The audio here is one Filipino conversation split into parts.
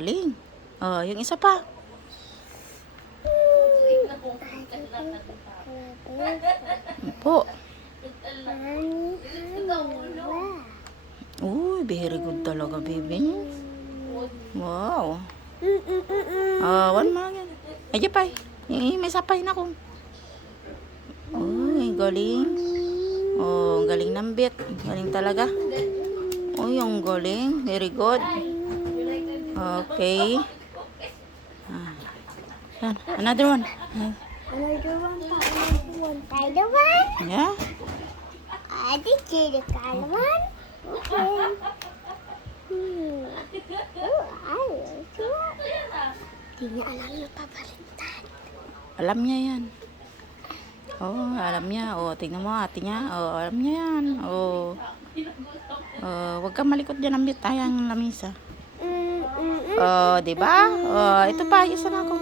galing. Oh, yung isa pa. Po. Uy, very good talaga, baby. Wow. One more again. Ay, pay. May sapay na ko. Uy, galing. Oh, galing ng bit. Galing talaga. Uy, ang galing. Very good. Okay. Another one. Another one. Another one. Yeah. I think the color one. Okay. Di niya alam na papalitan. Alam niya yan. Oh, alam niya. Oh, tingnan mo ate niya. Oh, alam niya yan. Oh. Wag kang malikot dyan ang bitayang lamisa. Oh, di ba? Oh, ito pa, isa na ako.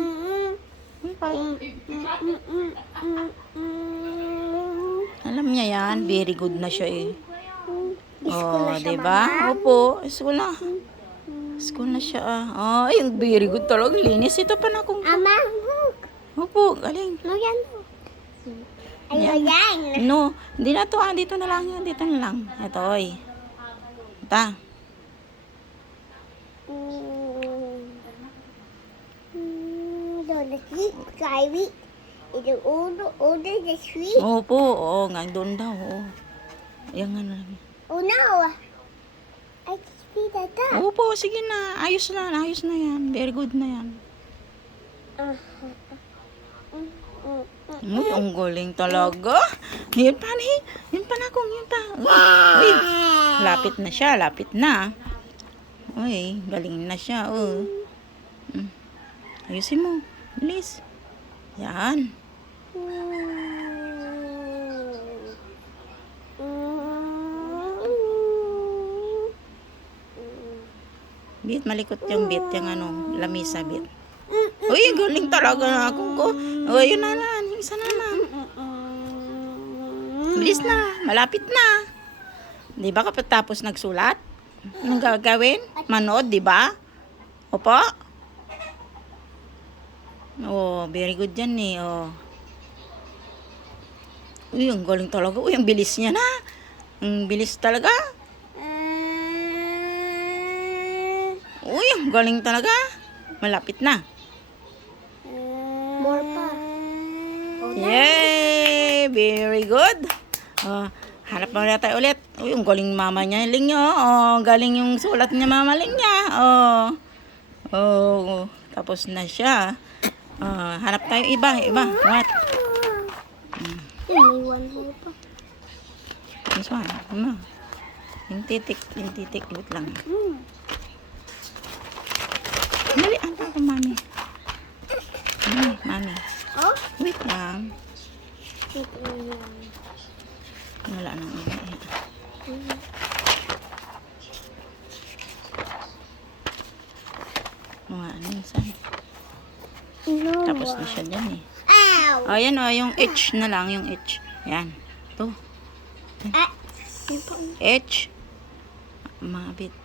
Alam niya yan. Very good na siya eh. Oh, di ba? Opo, school na. School na siya ah. Oh, yung very good talaga. Linis ito pa na akong. Ama, Opo, galing. Magyan. Ayan. No, hindi na to ah. Dito na lang yan. Dito na lang. Ito, oy. Ita. Sweet. Ito ulo the sweet. Opo, oo. Nga doon daw. Oo. Yan nga na. Oh no. I can see that. Opo, sige na. Ayos na. Ayos na yan. Very good na yan. Uy, ang galing talaga. Yun pa ni. Yun pa na kong. Yun pa. Uy, lapit na siya. Lapit na. Uy, galing na siya. Oh. Ayusin mo. Bilis. Yan. Bit, malikot yung bit. Yung ano, lamisa bit. Uy, galing talaga na ako ko. O, yun na lang. Yung isa naman. Bilis na. Malapit na. Di ba kapag tapos nagsulat? Anong gagawin? Manood, di ba? Opo? Oh, very good yan eh. Oh. Uy, ang galing talaga. Uy, ang bilis niya na. Ang bilis talaga. Uy, ang galing talaga. Malapit na. More pa. Yay! Very good. Hanap mo na tayo ulit. Uy, ang galing mama niya. Ling niyo. Oh, galing yung sulat niya mama Ling niya. Oh, tapos na siya. Hanap tayo iba. What? May one more pa. This one. Ano? Yung titik. Wait lang. Dali, ano ako, mami? Mami. Oh? Wait lang. Wala nang iba. Ano yun, saan? No. Tapos na siya dyan eh. Ow! Ayan o, yung H na lang, yung H. Yan. Ito. H. Mabit.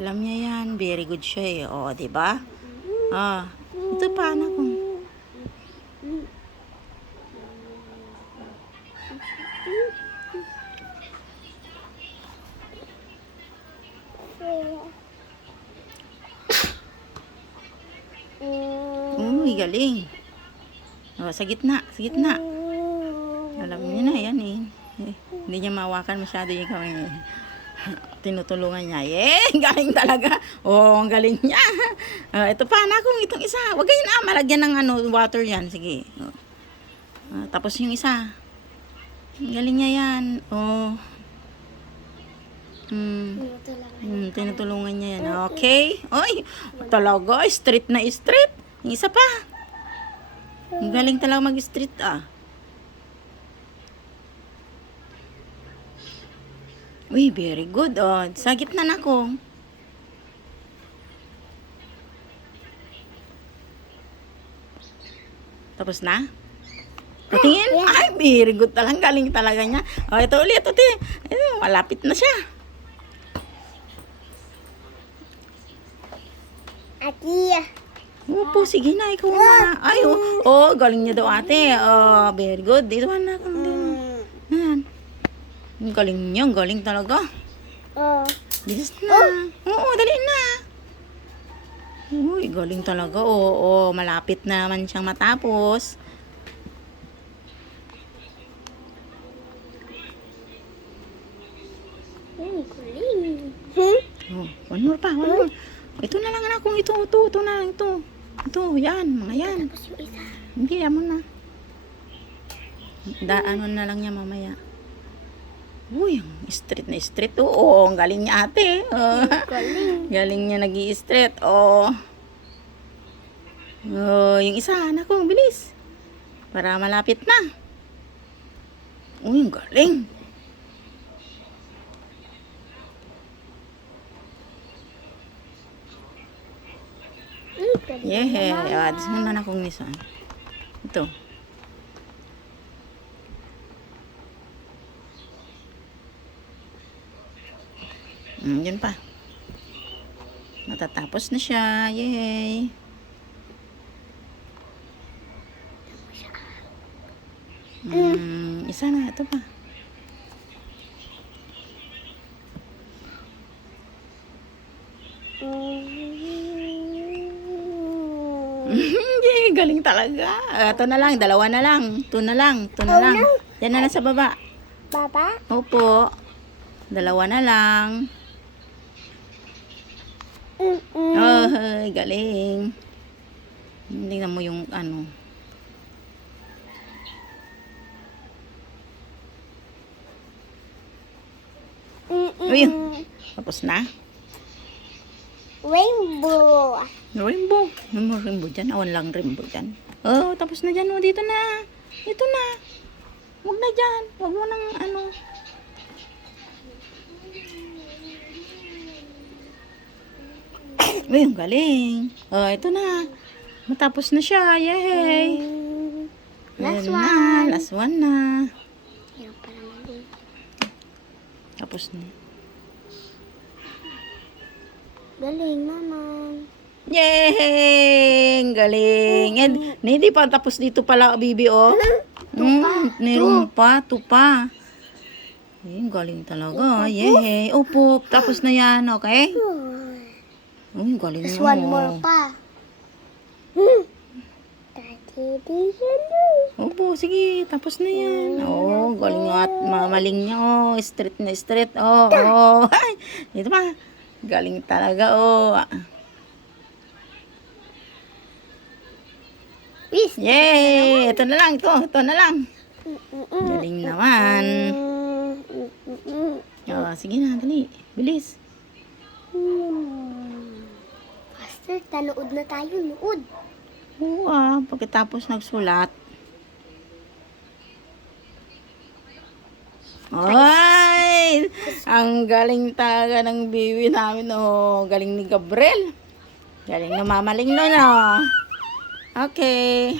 Alam niya yan. Very good siya eh. O, diba? Ito pa, anak ko. Uy, galing. Sa gitna. Alam niya na, yan eh. Hindi niya mawakan masyado yung kamay. Tinutulungan niya. Galing talaga. Ang galing niya. Ito pa, anak kong itong isa. Huwag kayo na malagyan ng water yan. Sige. Tapos yung isa. Galing niya yan. Tinutulungan niya yan. Okay. Oy, talaga. Straight na straight. Yung isa pa. Galing talaga mag-street Uy, very good. Sa gitna na ko. Tapos na? Patingin? Ay, very good talaga. Galing talaga niya. Ito ulit. Ito, malapit na siya. Ati. Opo, sige na, ikaw na. Ay, galing niya daw ate. Very good. Dito na. Yan. Ang galing niya, ang galing talaga. Oh. Bilis na. Oo, dali na. Uy, galing talaga. Oo, malapit na naman siyang matapos. Galing. One more pa, one more. Ito na lang anak kung ito na lang ito. Ito, yan, mga yan. Tapos yung isa. Hindi, yan mo na. Ano na lang niya mamaya. Uy, ang straight na straight. Oo, ang galing niya ate. Galing. Galing niya nag-i-straight. Yung isa, anak ko, bilis. Para malapit na. Uy, ang galing. Galing. Yeah, this naman akong nisan. Ito. Yun pa. Matatapos na siya. Yay! Isa na. Ito pa. Yay! Galing talaga. Ito na lang. Dalawa na lang. Ito na lang. Ito na lang. Yan na lang sa baba. Baba? Opo. Dalawa na lang. Galing. Tingnan mo yung ano. Ayun. Tapos na. Rainbow. Rainbow. Ano mo rainbow dyan? Awan lang rainbow dyan. Tapos na dyan. Dito na. Dito na. Huwag na dyan. Huwag mo nang ano. Uy, ang galing. Ito na. Matapos na siya. Yay! Last Ayan one. na. Last one na. Yan pa naman din. Tapos na. Galing naman. Yay! Ang galing. And, hindi pa tapos dito pala, bibi, oh. Meron pa. Ito pa. Ang galing talaga. Yay! Opo. Tapos na yan, okay? Ang galing There's mo. one more pa. Opo, sige. Tapos na yan. Galing nga at mamaling niya. Straight na straight. Ay, dito pa. Galing talaga, Yay! Ito na lang, ito na lang. Galing naman. Sige na, dali. Bilis. Faster, tanood na tayo, nood. Pagkatapos nagsulat. Ay! Ang galing talaga ng bibi namin, Galing ni Gabriel. Galing na mamaling nun, Okay.